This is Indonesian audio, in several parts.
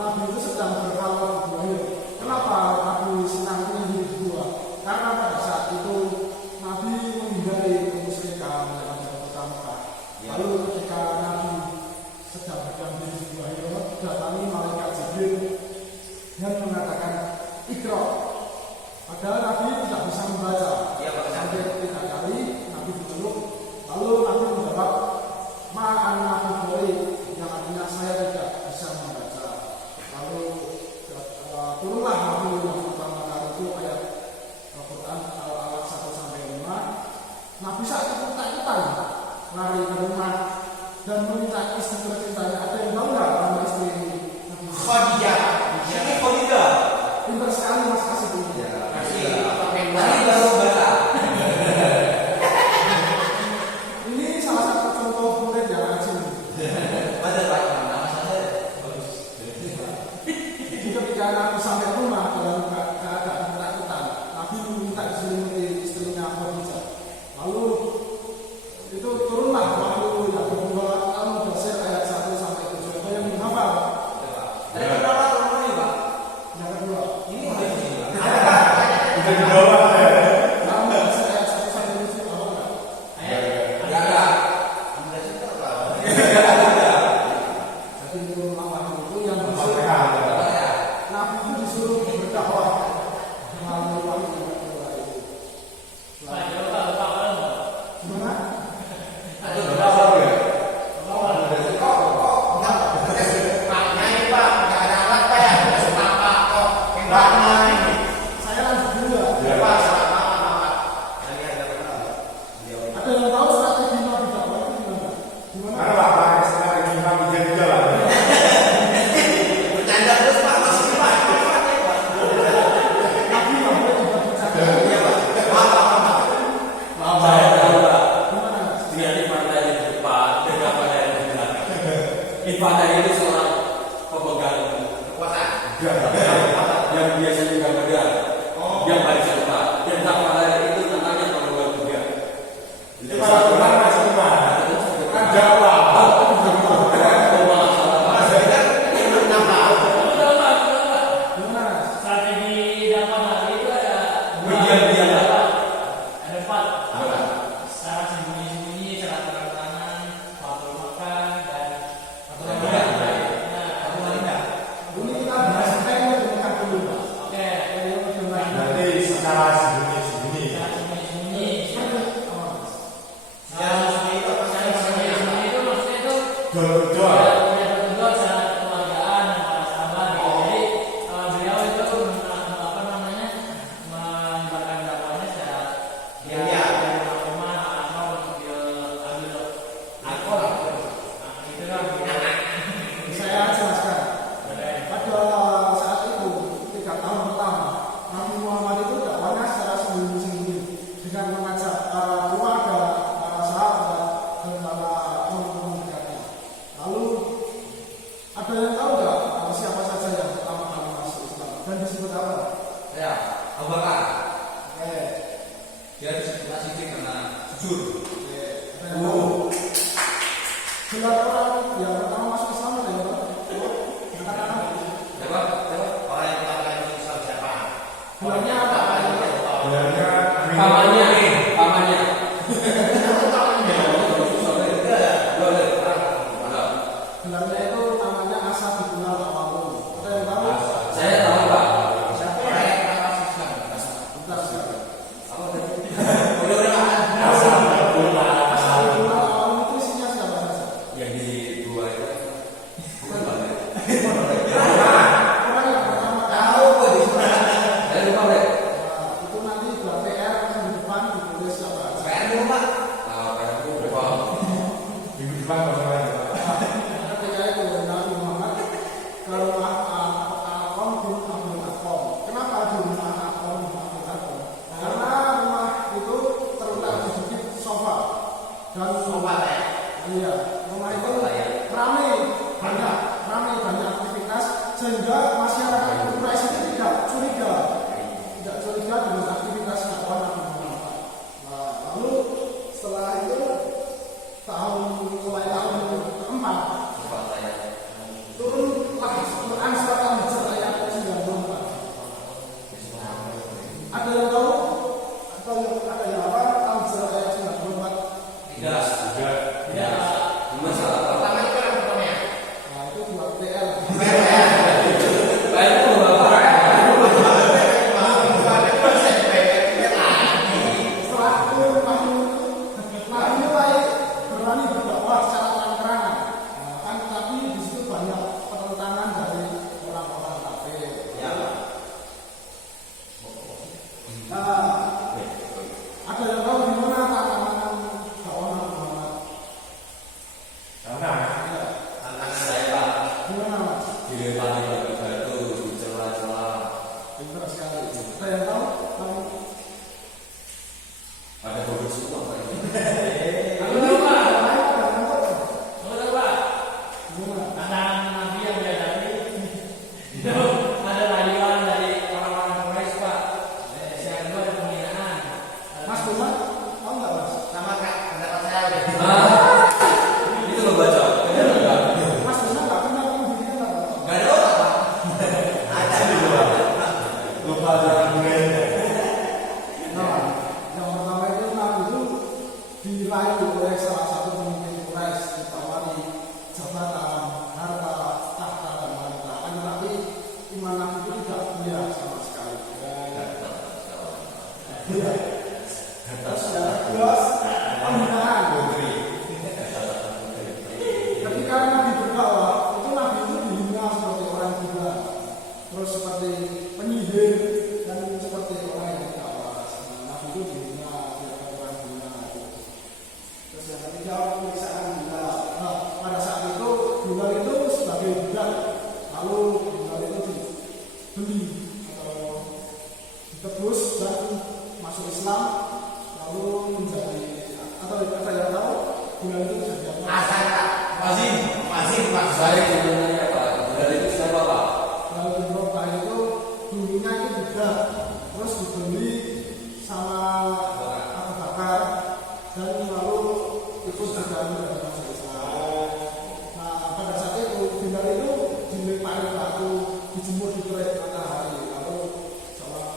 Nabi itu sedang berhalwat di Kenapa Nabi dapat hari itu ada Bagian ada 4 secara sembunyi-sembunyi, cara tangan, waktu makan dan waktu Ini kita bahas tema dengan dulu. Oke, Berarti secara sembunyi-sembunyi. itu maksudnya itu Dor-dor. Saya jelaskan. Pada saat itu 3 tahun pertama, Nabi Muhammad itu dakwahnya secara sembunyi-sembunyi dengan mengajak para keluarga, para sahabat, dan para orang-orang dekatnya. Lalu ada yang tahu nggak siapa saja yang pertama kali masuk Islam dan disebut apa? Ya, Abu Bakar. Eh, Dia disebut Siddiq karena jujur. gelar orang yang pertama masuk Islam ada yang tahu? Katakan apa? Siapa? Orang yang pertama kali masuk Islam siapa? Gelarnya apa? Gelarnya Pamannya. Gelarnya itu namanya Asad bin Al-Awwal. Ada yang tahu? Saya tahu Pak. Siapa? Orang yang pertama masuk Islam. Bentar sekali. Apa tadi? Udah. Asad bin Al-Awwal itu isinya siapa saja? Yang di dua itu. Bukan Pak. Orang yang pertama Tahu kok di sana. Saya lupa Pak. itu nanti buat PR di depan ditulis siapa? Saya lupa Pak. Ah, kayak aku lupa. minggu depan masalah ya. Ketika itu Nabi Muhammad ke rumah Al-Aqam bin Abdul Aqam. Kenapa di rumah Al-Aqam bin Abdul Aqam? Karena rumah itu terletak di bukit sofa dan iya, rumah itu ramai banyak aktivitas sehingga masyarakat Quraisy itu tidak curiga dengan aktivitas dakwah Nabi Muhammad. Nah, lalu setelah itu mulai tahun keempat turunlah Quran surat Al-Hijr ayat 94. Ada yang tahu atau ada yang apa Al-Hijr ayat 94? Tidak. tidak Masalah pertama itu yang pertama. Nah, itu buat PL. Baik itu Bapak. Setelah itu Nabi mulai berani berdakwah secara terang-terangan. Nah, kan tapi di situ banyak penentangan dari orang-orang kafir. Nah, ada yang tahu di mana tantangan dakwah Nabi Muhammad? Karena Ya, Tantangan saya Pak. di mana Mas? Dilempari batu di celah-celah. Pintar sekali. Ada yang tahu? Tahu? Ada bobot semua Pak. Aku tahu Pak. Ada yang tahu? Aku tahu Pak. Gimana? Tantangan Nabi yang dihadapi itu ada rayuan dari orang-orang Quraisy Pak. Yang kedua ada penghinaan. Mas Duman, tahu nggak Mas? Sama Kak, pendapat saya udah. Itu lo baca. Mas Duman nggak punya pendidikan nggak tahu? Gak ada orang Pak. Ada di luar. lupa jalan mulainya. Nah, yang pertama itu Nabi itu dirayu oleh salah satu pemimpin Quraisy ditawari jabatan, harta, tahta dan wanita. Kan tapi iman Nabi itu tidak mulia sama sekali. Iya. Terus yang kedua penghinaan. Ketika Nabi berdakwah, itu Nabi itu dihina seperti orang gila, terus seperti penyihir dan seperti orang yang tidak waras. Nah, Nabi itu dihina seperti orang gila. Terus yang ketiga pemeriksaan gila. Nah, pada saat itu gila itu sebagai budak, lalu gila itu dibeli atau ditebus dan masuk Islam, lalu menjadi atau ada yang tahu gila itu jadi apa? Asal Kak. Masih Pak. Saya sebenarnya Pak. Dari itu siapa Pak? Kalau di Eropa itu dulunya itu budak, terus dibeli sama Abu Bakar dan lalu ikut juga menjadi masuk Islam. Nah, pada saat itu Bilal itu dilempari batu, dijemur di terik matahari, lalu sholat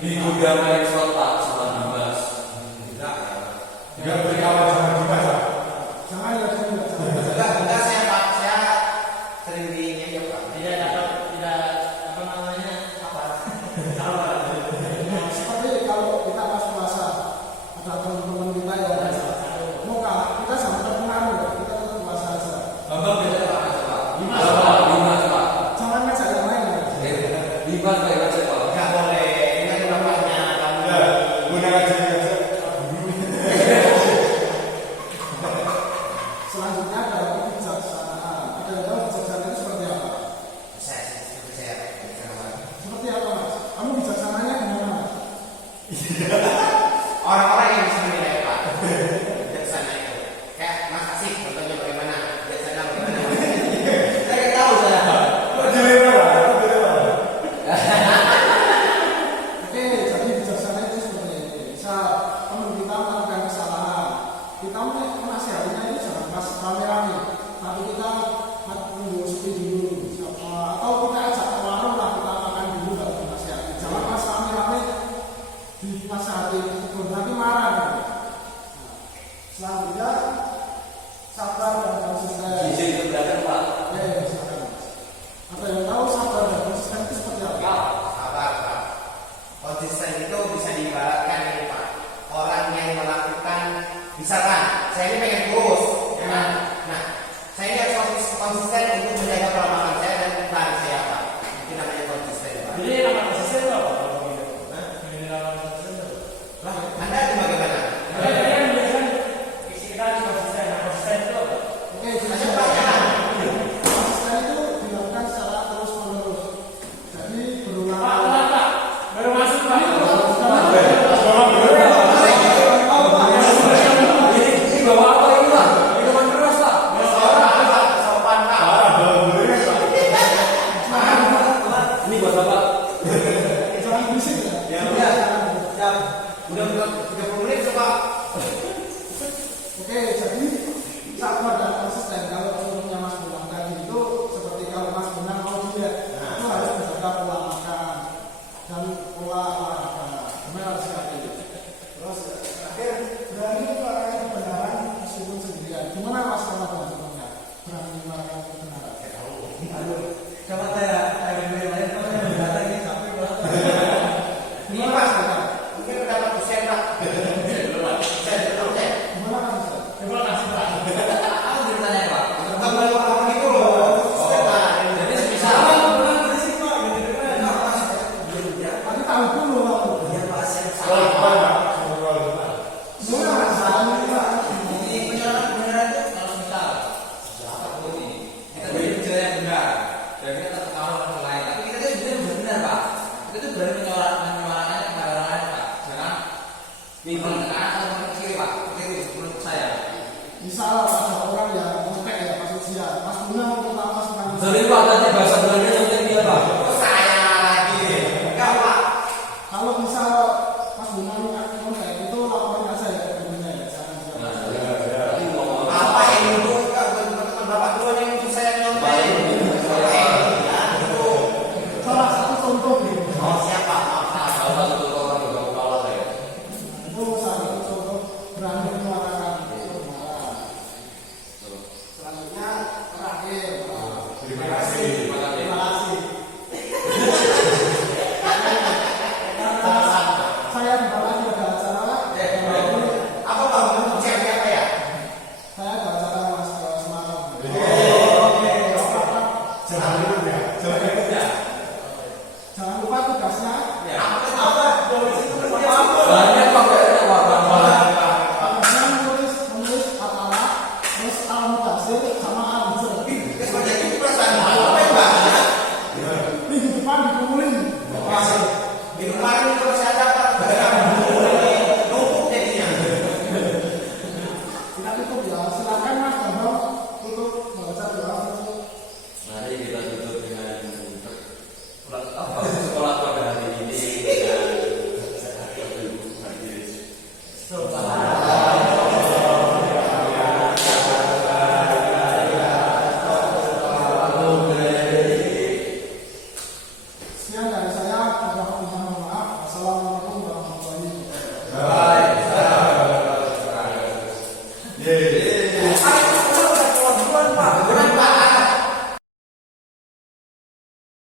Di gudang yang Pak sama Dimas. Enggak berkawan sama Dimas, Pak. Jangan ya, jangan. Enggak saya Pak, saya sering diinjak Pak. Tidak dapat, tidak apa namanya apa? Seperti kalau kita pas puasa, ada teman-teman kita yang muka, kita jangan terpengaruh, kita tetap puasa aja. Bambang beda Pak aja Pak. Dimas Pak. Jangan ngajak yang lain ya. Dimas Pak aja Pak. Enggak boleh. Ini kan bapaknya kamu. Gunakan jadi Selanjutnya adalah kebijaksanaan. Ada yang tahu kebijaksanaan itu seperti apa? Saya Seperti apa, Mas? Kamu bijaksananya gimana, Mas? Orang-orang yang bisa menilai Pak bijaksana itu kayak Mas Asik contohnya bagaimana bijaksana bagaimana saya tahu saya. Oke, jadi bijaksana itu seperti ini. Misal teman kita melakukan kesalahan, kita menasihatinya itu jangan pas rame-rame, tapi kita tunggu sepi dulu, atau kita ajak ke warung lah, kita makan dulu baru menasihati. Jangan pas rame-rame dinasihati, nanti marah. Gitu. Selanjutnya sabar dan konsisten. Izin ke belakang Pak. Silakan, Mas. Ada yang tahu sabar dan konsisten itu seperti apa? sabar Pak. Konsisten itu bisa diibaratkan ini Pak, orang yang melakukan misalkan saya ini pengen kurus ya kan? Nah saya ini harus konsisten untuk menjaga pola makan saya dan lari saya Pak, itu namanya konsisten Pak. Jadi nama konsisten itu apa? Kalau begitu? Ini nama konsisten itu. Lah Anda itu bagaimana? Tadi kan bilang kita harus konsisten. Nah, konsisten itu apa? Oke, jadi Saya pertanyaan. konsisten itu dilakukan secara terus-menerus. Jadi berulang Pak, kali. Pak, baru masuk Pak. Ini bawa apa ini Pak? Minuman keras Pak. Sopan Pak. Ini buat Bapak. Jangan bisik ya. Siap. Udah 30 menit coba. Oke, jadi sabar dan konsisten. Kalau contohnya Mas Bonang tadi itu seperti kalau Mas Bonang mau diet, itu harus menjaga pola makan dan pola olahraga. Gimana harus seperti itu. Terus terakhir berani menyuarakan kebenaran meskipun sendirian. Gimana Mas sama teman-temannya? Berani menyuarakan kebenaran. Coba saya yang lain kalau saya datang ini sampai berapa? Ini Mas, mungkin pendapat Hussein Pak. Saya belum saya. Gimana Mas? Terima kasih Pak. Apa ceritanya Pak? Tentang orang itu loh. Hussein Pak. Jadi semisal Tadi tahu dulu kamu. Gimana Mas? ini kebenaran itu kalau misal apapun ini kita beri penjelasan yang benar dan kita tetap tahu orang lain, tapi kita itu sebenarnya benar Pak. Kita itu berani menyuarakannya kepada orang lain Pak. Jangan mimpi atau kiri Pak. Itu menurut saya. Misal ada orang yang ngepek ya pas ujian, Mas Bonang minta Mas Bonang. Jadi Pak tadi bahasa Belanda yang dia Pak. Oh, saya lagi. Enggak Pak. Kalau misal Mas Bonang ngepek itu laporin aja ya ke gurunya ya, jangan jangan. Apa yang itu? Enggak, teman Bapak duluan yang untuk saya nyontek. Salah satu contoh gitu. Oh, siapa? Maaf. Salah satu orang juga kepala ya. Itu salah satu contoh berani menyuarakan kebenaran. Selanjutnya terakhir. Terima kasih. Terima kasih. Saya bentar lagi ada acara. Apa Pak? Cek apa ya? Saya ada acara Mas ke Semarang. Jangan lupa tugasnya. Apa? Banyak Pak kayaknya Pak. Tugasnya menulis kata-kata, terus al-mudasir sama al-mudasir. Seperti itu perasaan apa yang banyak? Minggu depan dikumpulin. Masih. Di kemarin itu saya dapat numpuk jadinya. Kita tutup ya. Silakan Mas Bambang tutup membaca doa. Mari kita tutup dengan sekolah pada hari ini dengan Sekian dari saya. Mohon maaf. Assalamualaikum warahmatullahi wabarakatuh. Baik. Yeay.